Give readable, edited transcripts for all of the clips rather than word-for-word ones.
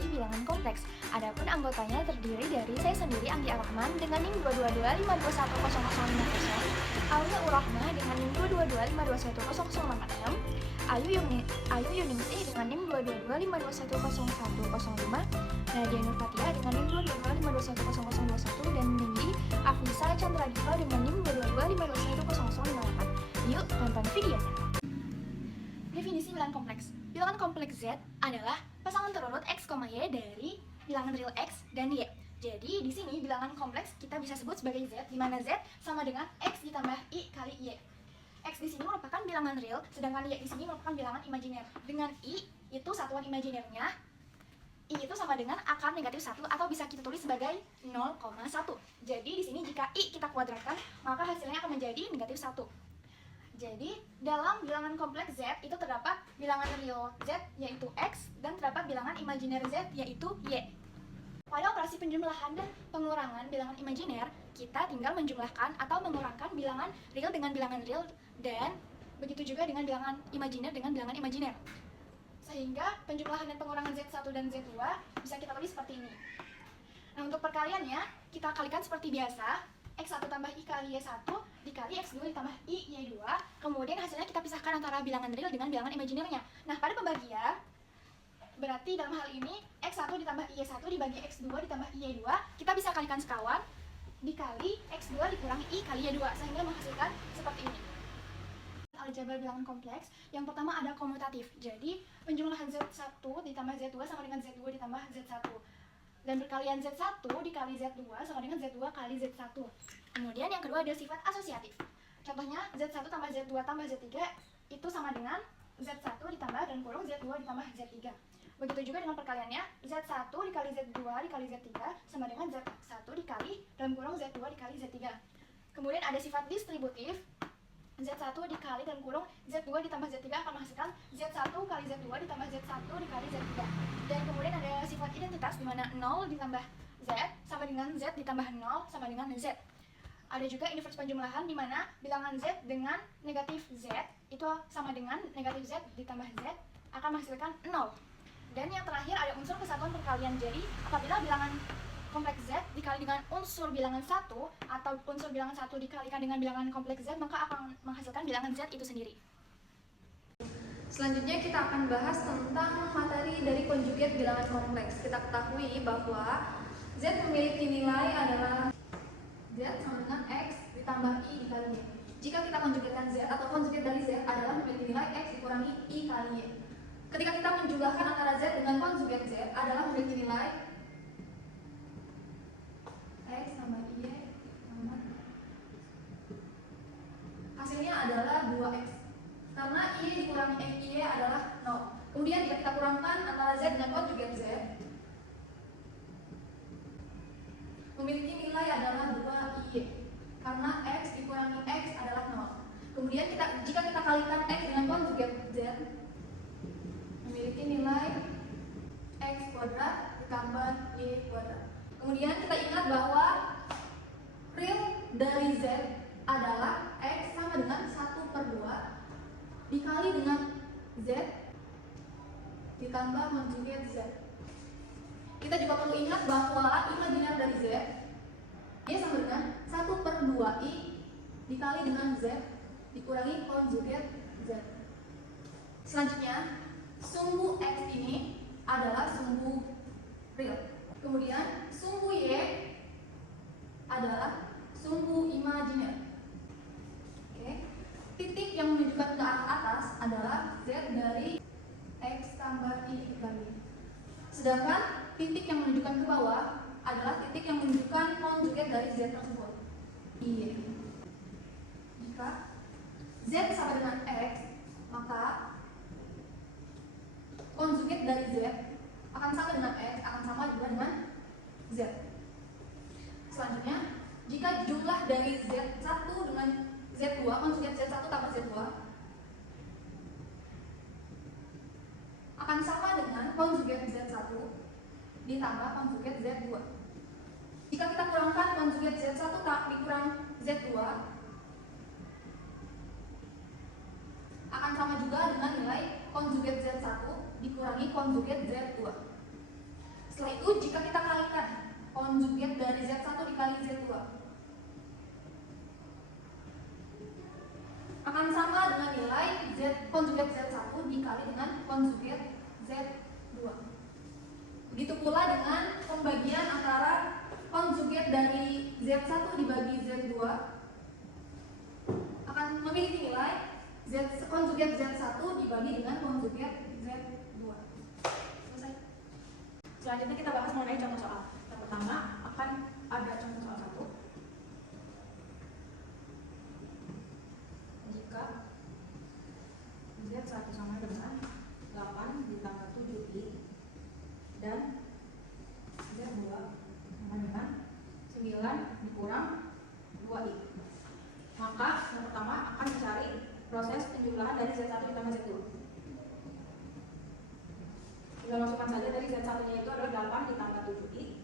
dari bilangan kompleks. Adapun anggotanya terdiri dari saya sendiri, Anggi Ar-Rahman, dengan NIM 22252100050, Aulia Urahmah dengan NIM 22252100086, Ayu Yuningsi dengan NIM 22252101005, Nadia Nur Fatia dengan NIM 22252100021, dan Nindi Afisa Chandra Diva dengan NIM 22252100058. Yuk tonton videonya. Definisi bilangan kompleks. Bilangan kompleks Z adalah pasangan terurut X, Y dari bilangan real X dan Y. Jadi di sini bilangan kompleks kita bisa sebut sebagai Z, di mana Z sama dengan X ditambah I kali Y. X di sini merupakan bilangan real, sedangkan Y di sini merupakan bilangan imajiner. Dengan I itu satuan imajinernya, I itu sama dengan akar negatif 1 atau bisa kita tulis sebagai 0,1. Jadi di sini jika I kita kuadratkan, maka hasilnya akan menjadi negatif 1. Jadi, dalam bilangan kompleks Z itu terdapat bilangan real Z yaitu X dan terdapat bilangan imajiner Z yaitu Y. Pada operasi penjumlahan dan pengurangan bilangan imajiner, kita tinggal menjumlahkan atau mengurangkan bilangan real dengan bilangan real dan begitu juga dengan bilangan imajiner dengan bilangan imajiner. Sehingga penjumlahan dan pengurangan Z1 dan Z2 bisa kita tulis seperti ini. Nah, untuk perkaliannya kita kalikan seperti biasa. X1 tambah I kali Y1 dikali X2 ditambah I Y2. Kemudian hasilnya kita pisahkan antara bilangan real dengan bilangan imajinernya. Nah, pada pembagian, berarti dalam hal ini X1 ditambah Y1 dibagi X2 ditambah Y2, kita bisa kalikan sekawan dikali X2 dikurangi I kali Y2, sehingga menghasilkan seperti ini. Aljabar bilangan kompleks, yang pertama ada komutatif. Jadi, penjumlahan Z1 ditambah Z2 sama dengan Z2 ditambah Z1. Dan perkalian Z1 dikali Z2 sama dengan Z2 kali Z1. Kemudian yang kedua ada sifat asosiatif. Contohnya Z1 tambah Z2 tambah Z3 itu sama dengan Z1 ditambah dan kurung Z2 ditambah Z3. Begitu juga dengan perkaliannya Z1 dikali Z2 dikali Z3 sama dengan Z1 dikali dan kurung Z2 dikali Z3. Kemudian ada sifat distributif. Z1 dikali dan kurung Z2 ditambah Z3 akan menghasilkan Z1 kali Z2 ditambah Z1 dikali Z3. Dan kemudian ada sifat identitas di mana 0 ditambah Z sama dengan Z ditambah 0 sama dengan Z. Ada juga inverse penjumlahan di mana bilangan Z dengan negatif Z itu sama dengan negatif Z ditambah Z akan menghasilkan 0. Dan yang terakhir ada unsur kesatuan perkalian. Jadi apabila bilangan kompleks Z dikali dengan unsur bilangan 1 atau unsur bilangan 1 dikalikan dengan bilangan kompleks Z, maka akan menghasilkan bilangan Z itu sendiri. Selanjutnya kita akan bahas tentang materi dari konjugat bilangan kompleks. Kita ketahui bahwa Z memiliki nilai adalah Z sama dengan X ditambah I dikali Y. Jika kita konjugatkan Z atau konjugat dari Z adalah memiliki nilai X dikurangi I kali Y. Ketika kita menjumlahkan antara Z dengan konjugat Z adalah memiliki nilai X tambah Y tambah hasilnya adalah 2X karena Y dikurangi Y adalah 0. Kemudian jika kita kurangkan antara Z dengan konjugat Z memiliki nilai adalah 2Y karena X dikurangi X adalah 0. Kemudian jika kita kalikan X dengan konjugat Z memiliki nilai X kuadrat ditambah Y kuadrat. Kemudian kita ingat bahwa real dari Z adalah X sama dengan 1/2 dikali dengan Z ditambah konjugat Z. Kita juga perlu ingat bahwa imajiner dari Z Y sama dengan 1/2I dikali dengan Z dikurangi konjugat Z. Selanjutnya, sumbu X ini adalah sumbu real. Kemudian sumbu Y adalah sumbu imajiner. Oke. Titik yang menunjukkan ke arah atas adalah Z dari X tambah I dikali. Sedangkan titik yang menunjukkan ke bawah adalah titik yang menunjukkan konjugat dari Z tersebut. Y. Jika Z sama dengan X, maka konjugat dari Z akan sama dengan X, akan sama juga dengan Z. Selanjutnya, jika jumlah dari Z1 dengan Z2, konjugat Z1 tambah Z2 akan sama dengan konjugat Z1 ditambah konjugat Z2. Jika kita kurangkan konjugat Z1 dikurang Z2 akan sama juga dengan nilai konjugat Z1 dikurangi konjugat Z2. Setelah itu jika kita kalikan konjugat dari Z1 dikali Z2 akan sama dengan nilai konjugat Z1 dikali dengan konjugat Z2. Begitu pula dengan pembagian antara konjugat dari Z1 dibagi Z2 akan memiliki nilai konjugat Z1 dibagi dengan konjugat Z2. Selesai. Selanjutnya kita bahas mengenai contoh soal. Yang pertama akan ada contoh soal 1. Jika Z1 sama dengan 8 ditambah 7i dan Z2 sama dengan 9 dikurang 2i. Maka yang pertama akan mencari proses penjumlahan dari Z1 ditambah Z2. Tinggal masukkan saja tadi Z1 nya itu adalah 8 ditambah 7i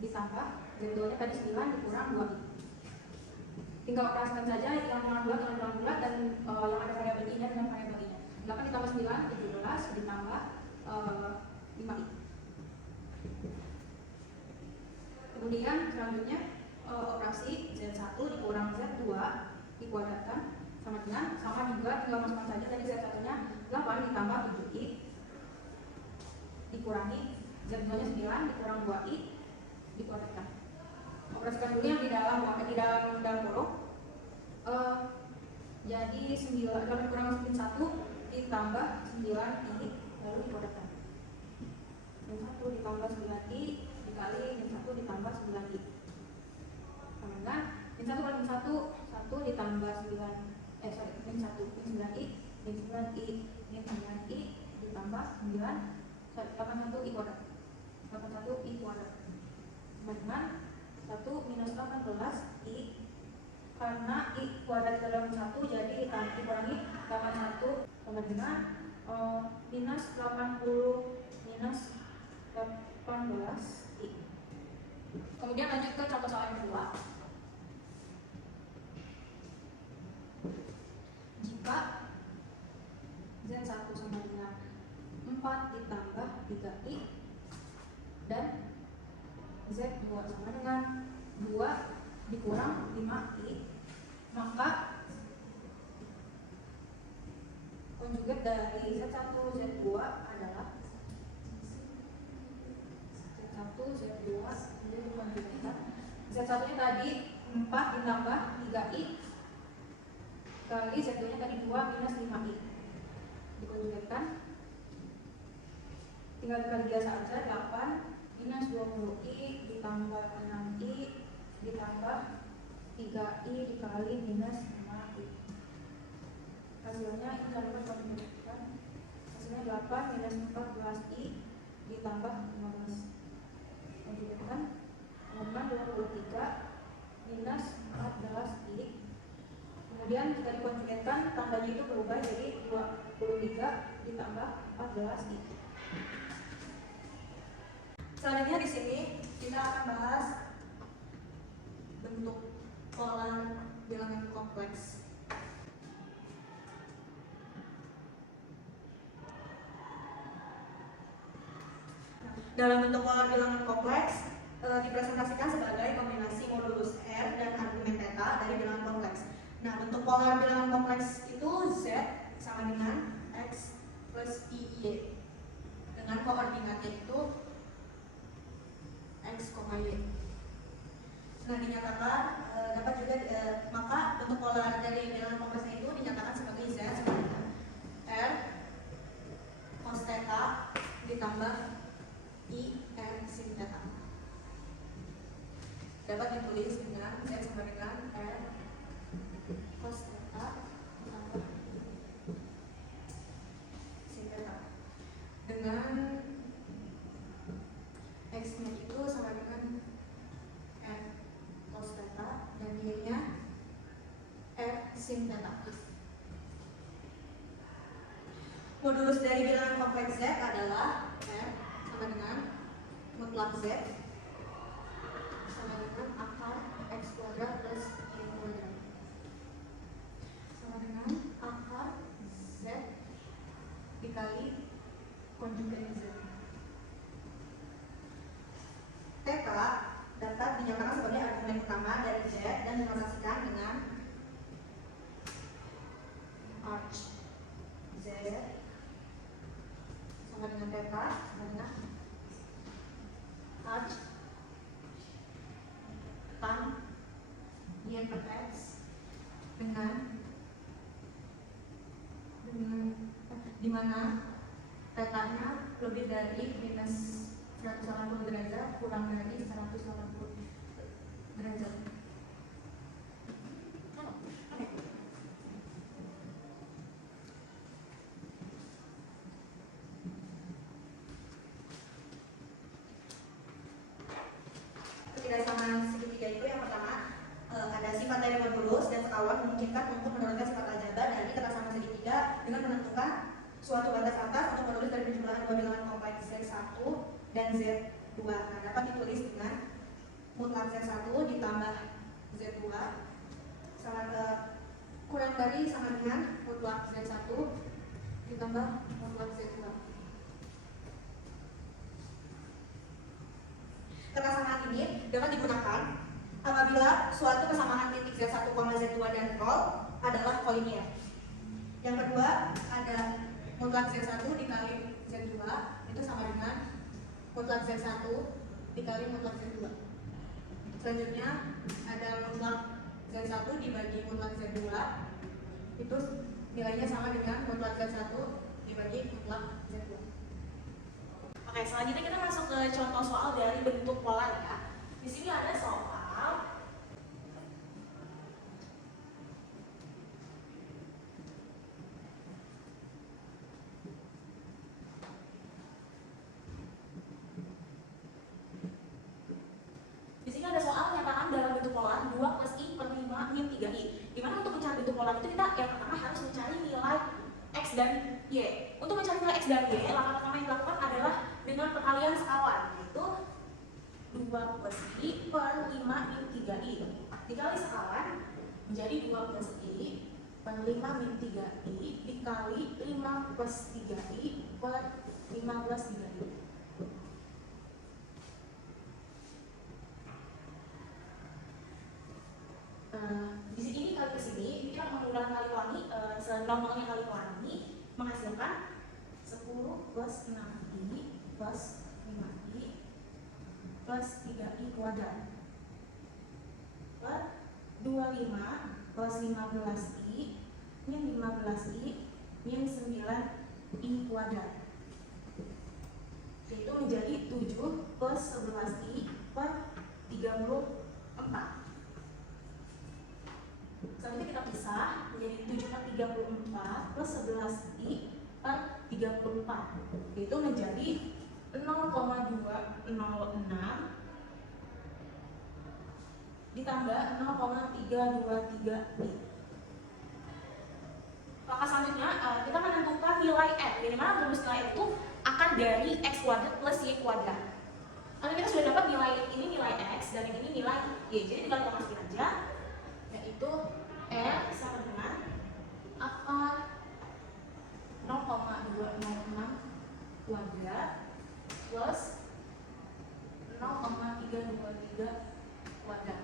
ditambah Z2 nya tadi 9 dikurang 2i. Tinggal operasikan saja yang kurang 2 dengan kurang bulat dan yang ada variabel i nya dengan variabel i nya. 8 ditambah 9 17 ditambah 5i. Kemudian selanjutnya operasi Z1 dikurang Z2 dikuadratkan sama dengan juga tinggal masukkan saja tadi Z1 nya 8 ditambah 7i dikurangi Z2 nya 9 dikurang 2i dikuadratkan. Operasikan dulu yang di dalam kurung. Jadi 8 kurang 1 ditambah 9i lalu dikuadratkan. Yang 1 ditambah 9i dikali yang 1 ditambah 9i. Sama dengan yang 1 kali yang 1 ditambah 9 yang 9i yang 9i yang 9i ditambah 9 81i kuadrat. 81i kuadrat. Sama dengan 1 minus 18i karena i kuadrat dalam 1 jadi dikurangi 81 sama dengan minus 80 minus 18i. Kemudian lanjut ke contoh soal yang kedua. Jika Z1 sama dengan 4 ditambah 3i dan Z2 sama dengan 2 dikurang 5i, maka konjugat dari Z1 Z2 adalah Z1 Z2 ini dikonjugatkan. Z1 nya tadi 4 ditambah 3i kali Z2 nya tadi 2 minus 5i dikonjugatkan. Tinggal dikali biasa aja 8 minus 20i ditambah 6i ditambah 3i dikali minus 5i. Hasilnya ini kalau kita konjugatkan hasilnya 8 minus 14i ditambah 15. Konjugatkan 23 minus 14i. Kemudian jika dikonjugatkan tandanya itu berubah jadi 23 ditambah 14i. Selanjutnya di sini kita akan bahas bentuk pola bilangan kompleks. Dalam bentuk pola bilangan kompleks dipresentasikan sebagai kombinasi modulus R dan argumen theta dari bilangan kompleks. Nah, bentuk pola bilangan kompleks itu Z sama dengan X plus Y dengan koordinatnya itu X, Y. Nah, dinyatakan dapat juga maka bentuk pola dari bilangan kompleksnya itu dinyatakan sebagai Z sama dengan R cos theta ditambah I R sin theta. Dapat ditulis dengan Z sama dengan R cos theta ditambah sin theta dengan X-nya itu sama dengan R cos theta dan Y-nya R sin theta. Modulus dari bilangan kompleks Z adalah R sama dengan mutlak Z sama dengan akar X kuadrat plus Y kuadrat sama dengan akar Z dikali konjugat Z. dengan di mana tetanya lebih dari minus 180 derajat kurang dari 180 derajat. Ketidaksamaan segitiga itu yang pertama ada sifat dari modulus dan sekawan memungkinkan untuk menurunkan sifat aljabar dari ketersamaan segitiga dengan menentukan suatu batas atas untuk modulus dari penjumlahan dua bilangan kompleks Z1 dan Z2. Nah, dapat ditulis dengan mutlak Z1 ditambah Z2 kurang dari sama dengan mutlak Z1 ditambah mutlak Z2. Ketersamaan ini dapat digunakan apabila suatu kesamaan titik Z1, Z2 dan 0 adalah kolinier. Yang kedua ada mutlak Z1 dikali Z2 itu sama dengan mutlak Z1 dikali mutlak Z2. Selanjutnya ada mutlak Z1 dibagi mutlak Z2 itu nilainya sama dengan mutlak Z1 dibagi mutlak Z2. Oke, selanjutnya kita masuk ke contoh soal dari bentuk pola ya. Di sini ada soal nyatakan dalam bentuk pola 2 plus I per 5 min 3I. Dimana untuk mencari bentuk pola itu kita yang pertama harus mencari nilai X dan Y. Untuk mencari nilai X dan Y, langkah pertama yang dilakukan adalah dengan perkalian sekawan, yaitu 2 plus I per 5 min 3I dikali sekawan menjadi 2 plus I per 5 min 3I dikali 5 plus 3I per 5 plus 3I. Di sini kali ke sini kita menggunakan kali ulangi, normalnya kali ulangi menghasilkan 10 plus 6I plus 5I plus 3I kuadrat per 25 plus 15I min 15I min 9I kuadrat, yaitu menjadi 7 plus 11I per 34. Selanjutnya kita pisah menjadi 7 per 34 plus 11I per 34, yaitu menjadi 0,206 ditambah 0,323I. Langkah selanjutnya kita menentukan nilai N, di mana rumus nilai N itu akar dari X kuadrat plus Y kuadrat. Karena kita sudah dapat nilai ini nilai X dan ini nilai Y, jadi tinggal kita masukin aja, yaitu R sama dengan akar 0,206 kuadrat plus 0,323 kuadrat.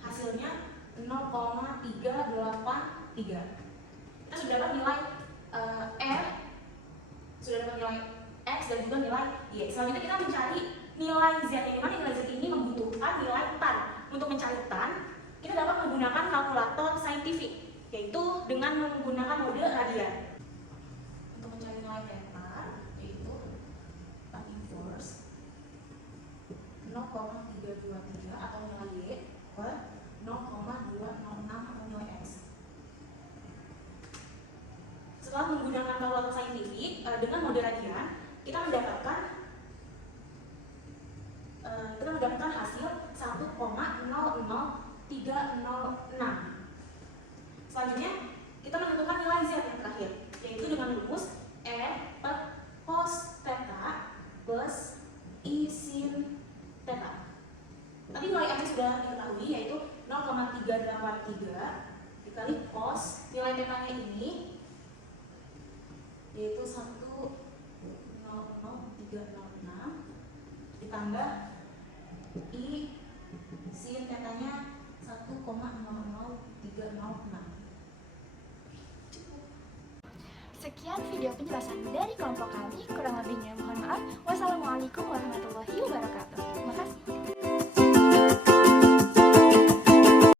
Hasilnya 0,383. Kita sudah dapat nilai R, sudah dapat nilai X dan juga nilai Y. Selanjutnya kita mencari nilai Z, yang dimana nilai Z ini membutuhkan nilai tan. Untuk mencari tan, kita dapat menggunakan kalkulator saintifik, yaitu dengan menggunakan mode radian. Untuk mencari nilai tan, yaitu tan inverse 0,323 atau nilai Y per 0,206 atau nilai X. Setelah menggunakan kalkulator saintifik dengan mode radian, kita mendapatkan hasil 1,00306. Selanjutnya kita menentukan nilai Z yang terakhir, yaitu dengan rumus R per cos theta plus I sin theta. Tadi nilai R sudah diketahui, yaitu 0,383 dikali cos nilai theta-nya ini, yaitu 1,00306 ditambah I sin theta-nya 1,00306. Sekian video penjelasan dari kelompok kami, kurang